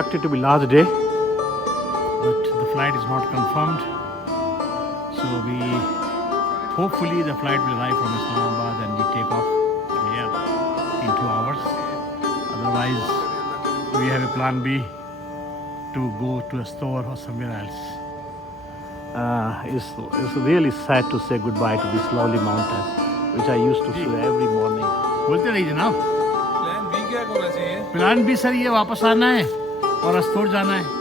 expected to be last day, but the flight is not confirmed. So hopefully the flight will arrive from Islamabad and we take off from here in 2 hours. Otherwise, we have a plan B to go to a store or somewhere else. It's really sad to say goodbye to these lovely mountains, which I used to see every morning. बोलते रहिए जनाब। Plan B क्या होना चाहिए? Plan B sir ये वापस आना है और अस्तोर जाना है।